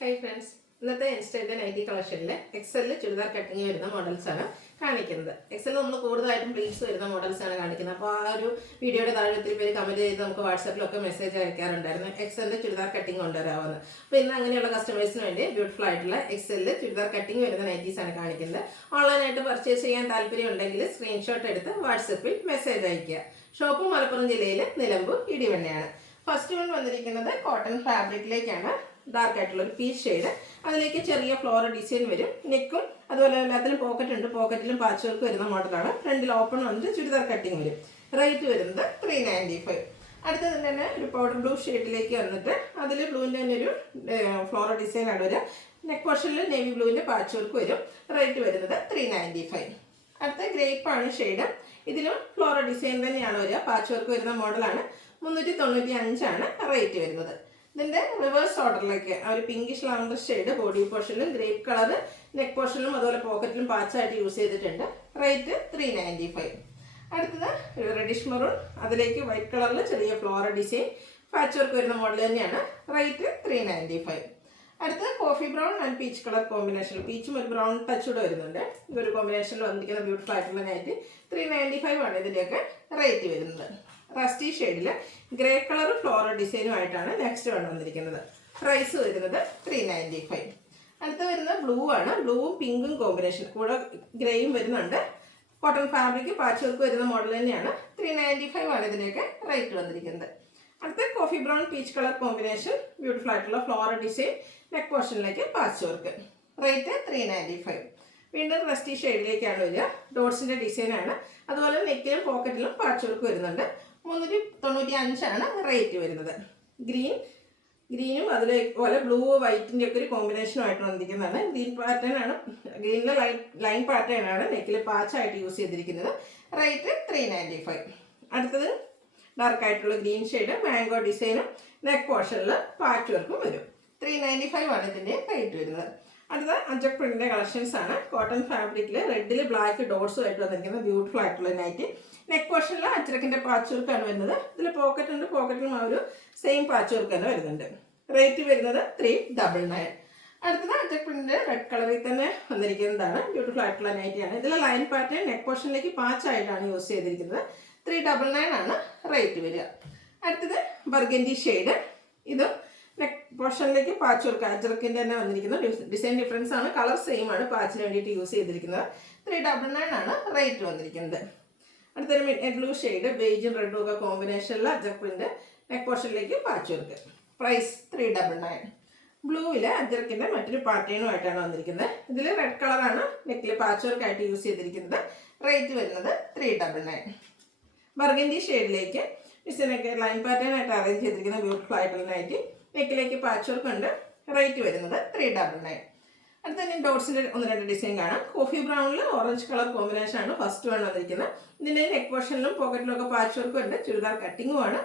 Hi friends, ഇന്നത്തെ instant nightie കളക്ഷനിൽ എക്സലിൽ churidar cutting വരുന്ന മോഡൽസാണ് കാണിക്കുന്നത്. എക്സലിൽ നമ്മൾ കൂടുതലായിട്ടും പ്ലീറ്റ്സ് വരുന്ന മോഡൽസാണ് കാണിക്കുന്നത്. അപ്പോൾ ആ ഒരു വീഡിയോയുടെ താഴെ ഒത്തിരി പേര് കമൻറ്റ് ചെയ്ത് നമുക്ക് വാട്സാപ്പിലൊക്കെ മെസ്സേജ് അയക്കാറുണ്ടായിരുന്നു എക്സലിൽ ചുരിദാർ കട്ടിങ് കൊണ്ടുവരാമെന്ന്. അപ്പോൾ ഇന്ന് അങ്ങനെയുള്ള കസ്റ്റമേഴ്സിന് വേണ്ടി ബ്യൂട്ടിഫുൾ ആയിട്ടുള്ള എക്സലിൽ ചുരിദാർ കട്ടിങ് വരുന്ന നൈറ്റീസാണ് കാണിക്കുന്നത്. ഓൺലൈനായിട്ട് പർച്ചേസ് ചെയ്യാൻ താല്പര്യം ഉണ്ടെങ്കിൽ സ്ക്രീൻഷോട്ട് എടുത്ത് വാട്സാപ്പിൽ മെസ്സേജ് അയയ്ക്കുക. ഷോപ്പ് മലപ്പുറം ജില്ലയിലെ നിലമ്പൂർ ഇടിവണ്ണയാണ്. ഫസ്റ്റ് വൺ വന്നിരിക്കുന്നത് കോട്ടൺ ഫാബ്രിക്കിലേക്കാണ്. ഡാർക്ക് ആയിട്ടുള്ള ഒരു പീച്ച് ഷെയ്ഡ്, അതിലേക്ക് ചെറിയ ഫ്ലോറൽ ഡിസൈൻ വരും. നെക്കും അതുപോലെ എല്ലാത്തിലും പോക്കറ്റ് ഉണ്ട്, പോക്കറ്റിലും പാച്ച് വർക്ക് വരുന്ന മോഡലാണ്. ഫ്രണ്ടിൽ ഓപ്പൺ വന്നിട്ട് ചുരിദാർ കട്ടിങ് വരും. റേറ്റ് വരുന്നത് 395. അടുത്തത് തന്നെ ഒരു പൗഡർ ബ്ലൂ ഷെയ്ഡിലേക്ക് വന്നിട്ട് അതിൽ ബ്ലൂവിൻ്റെ തന്നെ ഒരു ഫ്ലോറൽ ഡിസൈൻ ആണ് വരിക. നെക്ക് പോർഷനിൽ നേവി ബ്ലൂവിൻ്റെ പാച്ച് വർക്ക് വരും. റേറ്റ് വരുന്നത് 395. അടുത്ത ഗ്രേപ്പാണ് ഷെയ്ഡ്. ഇതിലും ഫ്ലോറൽ ഡിസൈൻ തന്നെയാണ് വരിക, പാച്ച് വർക്ക് വരുന്ന മോഡലാണ്. 395 റേറ്റ് വരുന്നത്. ഇതിൻ്റെ റിവേഴ്സ് ഓർഡറിലേക്ക് ആ ഒരു പിങ്കിഷ് ലാവൻഡർ ഷെയ്ഡ് ബോഡി പോർഷനിലും ഗ്രേപ്പ് കളർ നെക്ക് പോർഷനിലും അതുപോലെ പോക്കറ്റിലും പാച്ചായിട്ട് യൂസ് ചെയ്തിട്ടുണ്ട്. റേറ്റ് 395. അടുത്തത് റെഡിഷ് മെറൂൺ, അതിലേക്ക് വൈറ്റ് കളറിൽ ചെറിയ ഫ്ലോറൽ ഡിസൈൻ പാച്ച് വർക്ക് വരുന്ന മോഡൽ തന്നെയാണ്. റേറ്റ് 395. അടുത്തത് coffee brown and peach colour combination, പീച്ചും ഒരു ബ്രൗൺ ടച്ചൂടെ വരുന്നുണ്ട്. ഇതൊരു കോമ്പിനേഷനിൽ വന്നിരിക്കുന്ന ബ്യൂട്ടിഫുൾ ആയിട്ടുള്ള നൈറ്റ്. 395 ആണ് ഇതിൻ്റെയൊക്കെ റേറ്റ് വരുന്നത്. റസ്റ്റി ഷെയ്ഡിൽ ഗ്രേ കളർ ഫ്ലോറൽ ഡിസൈനുമായിട്ടാണ് നെക്സ്റ്റ് വൺ വന്നിരിക്കുന്നത്. പ്രൈസ് വരുന്നത് 395. അടുത്ത വരുന്നത് ബ്ലൂ ആണ്. ബ്ലൂവും പിങ്കും കോമ്പിനേഷൻ, കൂടെ ഗ്രേയും വരുന്നുണ്ട്. കോട്ടൺ ഫാബ്രിക് പാച്ച് വർക്ക് വരുന്ന മോഡൽ തന്നെയാണ്. 395 ആണ് ഇതിൻ്റെയൊക്കെ റേറ്റ് വന്നിരിക്കുന്നത്. അടുത്ത coffee brown peach colour combination, beautiful ആയിട്ടുള്ള ഫ്ലോറൽ ഡിസൈൻ നെക്ക് പോർഷനിലേക്ക് പാച്ച് വർക്ക്. റേറ്റ് 395. വീണ്ടും റസ്റ്റി ഷെയ്ഡിലേക്കാണ് വരിക. ഡോട്ട്സിൻ്റെ ഡിസൈനാണ്. അതുപോലെ നെക്കിലും പോക്കറ്റിലും പാച്ച് വർക്ക് വരുന്നുണ്ട്. 395 റേറ്റ് വരുന്നത്. ഗ്രീനും അതുപോലെ ബ്ലൂ വൈറ്റിൻ്റെ ഒക്കെ ഒരു കോമ്പിനേഷനുമായിട്ട് വന്നിരിക്കുന്നതാണ്. ഗ്രീൻ പാറ്റേൺ ആണ്, ഗ്രീനിലെ ലൈൻ പാറ്റേൺ ആണ് നെക്കിൽ പാച്ചായിട്ട് യൂസ് ചെയ്തിരിക്കുന്നത്. റേറ്റ് 395. അടുത്തത് ഡാർക്ക് ആയിട്ടുള്ള ഗ്രീൻ ഷെയ്ഡ്, മാംഗോ ഡിസൈനും നെക്ക് പോർഷനിൽ പാച്ച് വർക്കും വരും. 395 ആണ് ഇതിൻ്റെ റേറ്റ് വരുന്നത്. അടുത്ത അജക് പ്രിന്റിന്റെ കളക്ഷൻസ് ആണ്. കോട്ടൺ ഫാബ്രിക്കിൽ റെഡിൽ ബ്ലാക്ക് ഡോട്ട്സും ആയിട്ട് വന്നിരിക്കുന്ന ബ്യൂട്ടിഫുൾ ആയിട്ടുള്ള നൈറ്റ്. നെക്ക് പോർഷനിൽ അജ്രക്കിന്റെ പാച്ച് വർക്കാണ് വരുന്നത്. ഇതിൽ പോക്കറ്റ് ഉണ്ട്, പോക്കറ്റിലും ആ ഒരു സെയിം പാച്ച് വർക്ക് തന്നെ വരുന്നുണ്ട്. റേറ്റ് വരുന്നത് 399. അടുത്തത് അജക് പ്രിന്റിന്റെ റെഡ് കളറിൽ തന്നെ വന്നിരിക്കുന്നതാണ്. ബ്യൂട്ടിഫുൾ ആയിട്ടുള്ള നൈറ്റിയാണ്. ഇതിൽ ലൈൻ പാറ്റേൺ നെക്ക് പോർഷനിലേക്ക് പാച്ച് ആയിട്ടാണ് യൂസ് ചെയ്തിരിക്കുന്നത്. 399 ആണ് റേറ്റ് വരിക. അടുത്തത് ബർഗൻഡി ഷെയ്ഡ്, ഇതും നെക്ക് പോർഷനിലേക്ക് പാച്ച് വർക്ക് അജറക്കിൻ്റെ തന്നെ വന്നിരിക്കുന്നത്. ഡിസൈൻ ഡിഫറൻസ് ആണ്, കളർ സെയിം ആണ്, പാച്ചിന് വേണ്ടിയിട്ട് യൂസ് ചെയ്തിരിക്കുന്നത്. 399 ആണ് റേറ്റ് വന്നിരിക്കുന്നത്. അടുത്തൊരു മിഡ് ബ്ലൂ ഷെയ്ഡ്, ബേജും റെഡും ഒക്കെ കോമ്പിനേഷനിൽ അജക് പ്രിന്റ് നെക്ക് പോർഷനിലേക്ക് പാച്ച് വർക്ക്. പ്രൈസ് 399. ബ്ലൂവിൽ അജറക്കിൻ്റെ മറ്റൊരു പാറ്റേണുമായിട്ടാണ് വന്നിരിക്കുന്നത്. ഇതിൽ റെഡ് കളറാണ് നെക്കിൽ പാച്ച് വർക്ക് ആയിട്ട് യൂസ് ചെയ്തിരിക്കുന്നത്. റേറ്റ് വരുന്നത് 399. ബർഗൻഡി ഷെയ്ഡിലേക്ക് ഡിസൈനൊക്കെ ലൈൻ പാറ്റേൺ ആയിട്ട് അറേഞ്ച് ചെയ്തിരിക്കുന്ന ബ്യൂട്ടിഫുൾ ആയിട്ടുള്ള നൈറ്റി. നെക്കിലേക്ക് പാച്ച് വർക്ക് ഉണ്ട്. റേറ്റ് വരുന്നത് 399. അടുത്ത തന്നെ ഡോട്ട്സിൻ്റെ 1-2 ഡിസൈൻ കാണാം. കോഫി ബ്രൗണിൽ ഓറഞ്ച് കളർ കോമ്പിനേഷൻ ആണ് ഫസ്റ്റ് വൺ വന്നിരിക്കുന്നത്. ഇതിൻ്റെ നെക്ക് പോർഷനിലും പോക്കറ്റിലും ഒക്കെ പാച്ച് വർക്കും ഉണ്ട്. ചുരിദാർ കട്ടിങ്ങുമാണ്.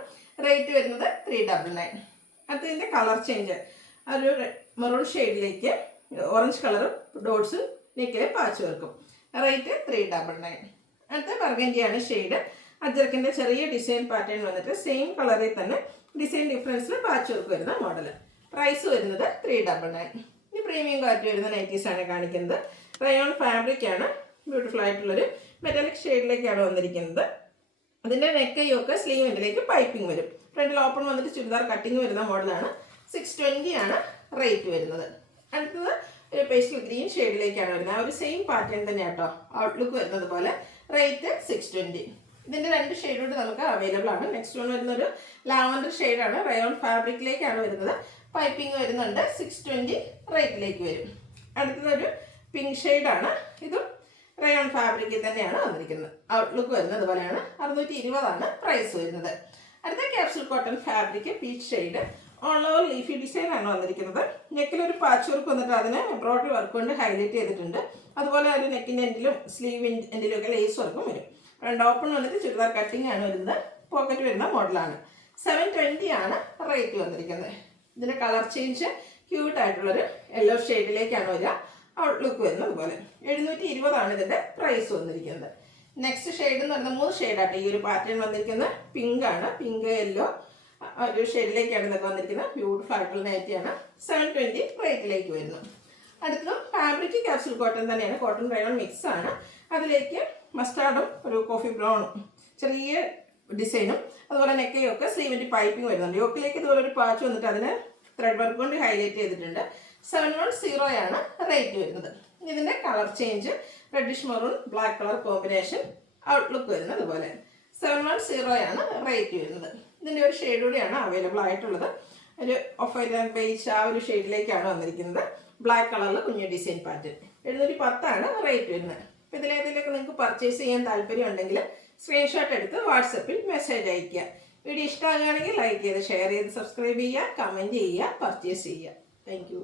റേറ്റ് വരുന്നത് 399. അടുത്തതിൻ്റെ കളർ ചേഞ്ച്, ഒരു മെറൂൺ ഷെയ്ഡിലേക്ക് ഓറഞ്ച് കളറും ഡോട്ട്സ് നെക്കിലെ പാച്ച് വർക്കും. റേറ്റ് 399. അടുത്ത ബർഗൻഡിയാണ് ഷെയ്ഡ്. അജർക്കിൻ്റെ ചെറിയ ഡിസൈൻ പാറ്റേൺ വന്നിട്ട് സെയിം കളറിൽ തന്നെ ഡിസൈൻ ഡിഫറൻസിൽ പാച്ച് വർക്ക് വരുന്ന മോഡൽ. പ്രൈസ് വരുന്നത് 399. ഈ പ്രീമിയം ക്വാളിറ്റി വരുന്ന നൈറ്റീസാണ് കാണിക്കുന്നത്. റയോൺ ഫാബ്രിക് ആണ്. ബ്യൂട്ടിഫുൾ ആയിട്ടുള്ളൊരു മെറ്റാലിക് ഷെയ്ഡിലേക്കാണ് വന്നിരിക്കുന്നത്. അതിൻ്റെ നെക്കയൊക്കെ സ്ലീവിൻ്റെലേക്ക് പൈപ്പിംഗ് വരും. ഫ്രണ്ടിൽ ഓപ്പൺ വന്നിട്ട് ചുരിദാർ കട്ടിങ് വരുന്ന മോഡലാണ്. 620 ആണ് റേറ്റ് വരുന്നത്. അടുത്തത് ഒരു പേസ്റ്റൽ ഗ്രീൻ ഷെയ്ഡിലേക്കാണ് വരുന്നത്. ആ ഒരു സെയിം പാറ്റേൺ തന്നെയാണ് കേട്ടോ ഔട്ട്ലുക്ക് വരുന്നത് പോലെ. റേറ്റ് 620. ഇതിൻ്റെ 2 ഷെയ്ഡോട് നമുക്ക് അവൈലബിൾ ആണ്. നെക്സ്റ്റ് വൺ വരുന്നൊരു ലാവൻഡർ ഷെയ്ഡാണ്. റയോൺ ഫാബ്രിക്കിലേക്കാണ് വരുന്നത്. പൈപ്പിംഗ് വരുന്നുണ്ട്. 620 റേറ്റിലേക്ക് വരും. അടുത്തതൊരു പിങ്ക് ഷെയ്ഡാണ്. ഇതും റയോൺ ഫാബ്രിക്കിൽ തന്നെയാണ് വന്നിരിക്കുന്നത്. ഔട്ട്ലുക്ക് വരുന്നത് പോലെയാണ്. 620 ആണ് പ്രൈസ് വരുന്നത്. അടുത്ത capsule cotton fabric peach shade, all over leafy design ആണ് വന്നിരിക്കുന്നത്. നെക്കിലൊരു പാച്ച് വർക്ക് വന്നിട്ട് അതിന് എംബ്രോയിഡറി വർക്ക് കൊണ്ട് ഹൈലൈറ്റ് ചെയ്തിട്ടുണ്ട്. അതുപോലെ ഒരു നെക്കിൻ്റെ എൻഡിലും സ്ലീവ് എൻഡിലും ഒക്കെ ലേസ് വർക്കും വരും. ഫ്രണ്ട് ഓപ്പൺ വന്നിട്ട് ചുരിദാർ കട്ടിങ് ആണ് വരുന്നത്. പോക്കറ്റ് വരുന്ന മോഡലാണ്. 720 ആണ് റേറ്റ് വന്നിരിക്കുന്നത്. ഇതിൻ്റെ കളർ ചേഞ്ച് ക്യൂട്ട് ആയിട്ടുള്ളൊരു യെല്ലോ ഷെയ്ഡിലേക്കാണ് വരിക. ഔട്ട്ലുക്ക് വരുന്നത് പോലെ. 720 ആണ് ഇതിൻ്റെ പ്രൈസ് വന്നിരിക്കുന്നത്. നെക്സ്റ്റ് ഷെയ്ഡ് എന്ന് പറയുന്നത് 3 ഷെയ്ഡായിട്ട് ഈ ഒരു പാറ്റേൺ വന്നിരിക്കുന്നത്. പിങ്ക് ആണ്. പിങ്ക്, യെല്ലോ, ഒരു ഷെയ്ഡിലേക്കാണ് ഇതൊക്കെ വന്നിരിക്കുന്നത്. ബ്യൂട്ടിഫുൾ ആയിട്ടുള്ള നൈറ്റിയാണ്. 720 റേറ്റിലേക്ക് വരുന്നു. അടുത്തതും ഫാബ്രിക് ക്യാപ്സൂൾ കോട്ടൺ തന്നെയാണ്. കോട്ടൺ റയോൺ മിക്സ് ആണ്. അതിലേക്ക് മസ്റ്റാർഡും ഒരു കോഫി ബ്രൗണും ചെറിയ ഡിസൈനും അതുപോലെ നെക്കയും ഒക്കെ സ്ലീവിൻ്റെ പൈപ്പിംഗ് വരുന്നുണ്ട്. യോക്കിലേക്ക് ഇതുപോലെ ഒരു പാച്ച് വന്നിട്ട് അതിന് ത്രെഡ് വർക്ക് കൊണ്ട് ഹൈലൈറ്റ് ചെയ്തിട്ടുണ്ട്. 710 ആണ് റേറ്റ് വരുന്നത്. ഇതിൻ്റെ colour change reddish maroon black colour combination outlook വരുന്നത് അതുപോലെ 710 ആണ് റേറ്റ് വരുന്നത്. ഇതിൻ്റെ ഒരു ഷെയ്ഡ് കൂടിയാണ് അവൈലബിൾ ആയിട്ടുള്ളത്. ഒരു ഓഫ് വൈറ്റ് ആൻഡ് ബേജ് ആ ഒരു ഷെയ്ഡിലേക്കാണ് വന്നിരിക്കുന്നത്. ബ്ലാക്ക് കളറിൽ കുഞ്ഞു ഡിസൈൻ പാറ്റേൺ. 710 ആണ് റേറ്റ് വരുന്നത്. അപ്പോൾ ഇതിലേതിലേക്ക് നിങ്ങൾക്ക് പർച്ചേസ് ചെയ്യാൻ താല്പര്യം ഉണ്ടെങ്കിൽ സ്ക്രീൻഷോട്ട് എടുത്ത് വാട്സപ്പിൽ മെസ്സേജ് അയയ്ക്കുക. വീഡിയോ ഇഷ്ടമാകുകയാണെങ്കിൽ ലൈക്ക് ചെയ്ത് ഷെയർ ചെയ്ത് സബ്സ്ക്രൈബ് ചെയ്യുക, കമൻറ്റ് ചെയ്യുക, പർച്ചേസ് ചെയ്യുക. താങ്ക്